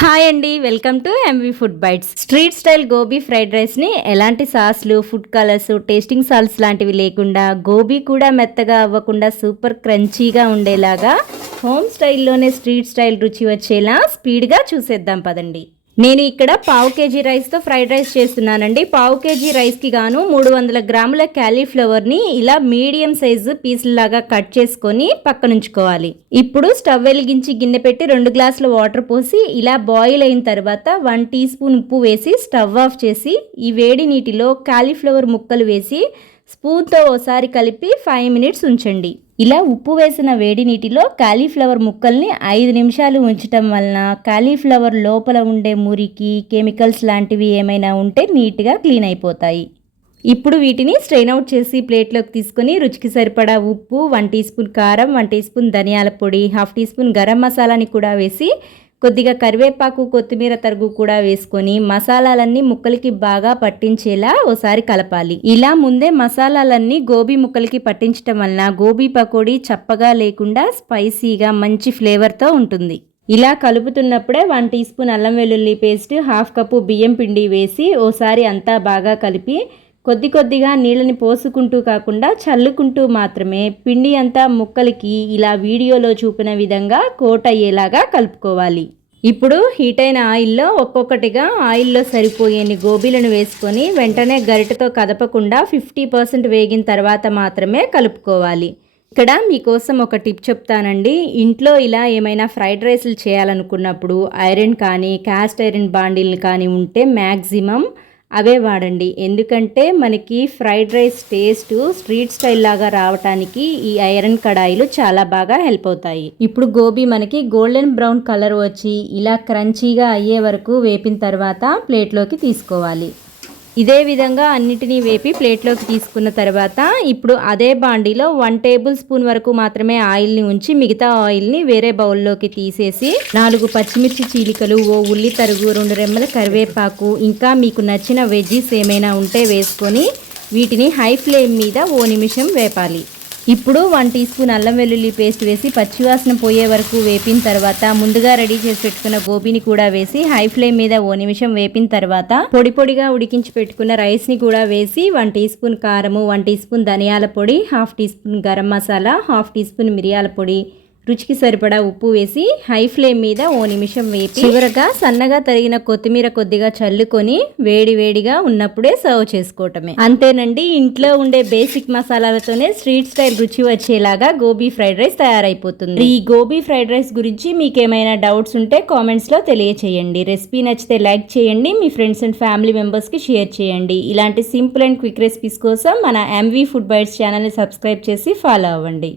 Hi అండి, welcome to MV food bites. Street style gobi fried రైస్ని ఎలాంటి సాస్లు, ఫుడ్ కలర్స్, టేస్టింగ్ సాల్ట్స్ లాంటివి లేకుండా, గోబీ కూడా మెత్తగా అవ్వకుండా సూపర్ క్రంచీగా ఉండేలాగా హోమ్ స్టైల్లోనే స్ట్రీట్ స్టైల్ రుచి వచ్చేలా స్పీడ్గా చూసేద్దాం పదండి. నేను ఇక్కడ పావు కేజీ రైస్తో ఫ్రైడ్ రైస్ చేస్తున్నానండి. పావు కేజీ రైస్కి గాను 300 గ్రాముల క్యాలీఫ్లవర్ని ఇలా మీడియం సైజు పీసులాగా కట్ చేసుకొని పక్కనుంచుకోవాలి. ఇప్పుడు స్టవ్ వెలిగించి గిన్నె పెట్టి 2 గ్లాసుల వాటర్ పోసి ఇలా బాయిల్ అయిన తర్వాత 1 టీ స్పూన్ ఉప్పు వేసి స్టవ్ ఆఫ్ చేసి ఈ వేడి నీటిలో క్యాలీఫ్లవర్ ముక్కలు వేసి స్పూన్తో ఓసారి కలిపి 5 మినిట్స్ ఉంచండి. ఇలా ఉప్పు వేసిన వేడి నీటిలో కాలీఫ్లవర్ ముక్కల్ని 5 నిమిషాలు ఉంచటం వలన కాలీఫ్లవర్ లోపల ఉండే మురికి, కెమికల్స్ లాంటివి ఏమైనా ఉంటే నీట్గా క్లీన్ అయిపోతాయి. ఇప్పుడు వీటిని స్ట్రెయిన్ అవుట్ చేసి ప్లేట్లోకి తీసుకొని రుచికి సరిపడా ఉప్పు, 1 టీ స్పూన్ కారం, 1 టీ స్పూన్ ధనియాల పొడి, 1/2 టీ స్పూన్ గరం మసాలాని కూడా వేసి కొద్దిగా కరివేపాకు, కొత్తిమీర తరుగు కూడా వేసుకొని మసాలాలన్నీ ముక్కలకి బాగా పట్టించేలా ఓసారి కలపాలి. ఇలా ముందే మసాలాలన్నీ గోబీ ముక్కలకి పట్టించడం వలన గోబీ పకోడీ చప్పగా లేకుండా స్పైసీగా మంచి ఫ్లేవర్తో ఉంటుంది. ఇలా కలుపుతున్నప్పుడే 1 టీ స్పూన్ అల్లం వెల్లుల్లి పేస్ట్, 1/2 కప్పు బియ్యం పిండి వేసి ఓసారి అంతా బాగా కలిపి కొద్ది కొద్దిగా నీళ్ళని పోసుకుంటూ కాకుండా చల్లుకుంటూ మాత్రమే పిండి అంతా ముక్కలకి ఇలా వీడియోలో చూపిన విధంగా కోట్ అయ్యేలాగా కలుపుకోవాలి. ఇప్పుడు హీట్ అయిన ఆయిల్లో ఒక్కొక్కటిగా ఆయిల్లో సరిపోయేని గోబీలను వేసుకొని వెంటనే గరిటెతో కదపకుండా 50% వేగిన తర్వాత మాత్రమే కలుపుకోవాలి. ఇక్కడ మీకోసం ఒక టిప్ చెప్తానండి. ఇంట్లో ఇలా ఏమైనా ఫ్రైడ్ రైస్లు చేయాలనుకున్నప్పుడు ఐరన్ కానీ క్యాస్ట్ ఐరన్ బాండిల్ని కానీ ఉంటే మ్యాక్సిమం అవే వాడండి. ఎందుకంటే మనకి fried rice taste street style లాగా రావటానికి ఈ ఐరన్ కడాయిలు చాలా బాగా హెల్ప్ అవుతాయి. ఇప్పుడు గోబీ మనకి గోల్డెన్ బ్రౌన్ కలర్ వచ్చి ఇలా క్రంచీగా అయ్యే వరకు వేపిన తర్వాత ప్లేట్లోకి తీసుకోవాలి. ఇదే విధంగా అన్నిటినీ వేపి ప్లేట్లోకి తీసుకున్న తర్వాత ఇప్పుడు అదే బాండీలో 1 టేబుల్ స్పూన్ వరకు మాత్రమే ఆయిల్ని ఉంచి మిగతా ఆయిల్ని వేరే బౌల్లోకి తీసేసి 4 పచ్చిమిర్చి చీలికలు, ఓ ఉల్లి తరుగు, 2 రెమ్మల కరివేపాకు, ఇంకా మీకు నచ్చిన వెజ్జీస్ ఏమైనా ఉంటే వేసుకొని వీటిని హై ఫ్లేమ్ మీద ఓ నిమిషం వేపాలి. ఇప్పుడు 1 టీ స్పూన్ అల్లం వెల్లుల్లి పేస్ట్ వేసి పచ్చివాసన పోయే వరకు వేపిన తర్వాత ముందుగా రెడీ చేసి పెట్టుకున్న గోబీని కూడా వేసి హై ఫ్లేమ్ మీద ఓ నిమిషం వేపిన తర్వాత పొడి పొడిగా ఉడికించి పెట్టుకున్న రైస్ని కూడా వేసి 1 టీ స్పూన్ కారము, 1 టీ స్పూన్ ధనియాల పొడి, 1/2 teaspoon garam masala, 1/2 teaspoon మిరియాల పొడి, రుచికి సరిపడా ఉప్పు వేసి హై ఫ్లేమ్ మీద ఓ నిమిషం వేపి చివరగా సన్నగా తరిగిన కొత్తిమీర కొద్దిగా చల్లుకొని వేడిగా ఉన్నప్పుడే సర్వ్ చేసుకోవటమే. అంతేనండి, ఇంట్లో ఉండే బేసిక్ మసాలాలతోనే స్ట్రీట్ స్టైల్ రుచి వచ్చేలాగా గోబీ ఫ్రైడ్ రైస్ తయారైపోతుంది. ఈ గోబీ ఫ్రైడ్ రైస్ గురించి మీకు ఏమైనా డౌట్స్ ఉంటే కామెంట్స్లో తెలియచేయండి. రెసిపీ నచ్చితే లైక్ చేయండి, మీ ఫ్రెండ్స్ అండ్ ఫ్యామిలీ మెంబర్స్కి షేర్ చేయండి. ఇలాంటి సింపుల్ అండ్ క్విక్ రెసిపీస్ కోసం మన ఎంవి ఫుడ్ బైట్స్ ఛానల్ని సబ్స్క్రైబ్ చేసి ఫాలో అవ్వండి.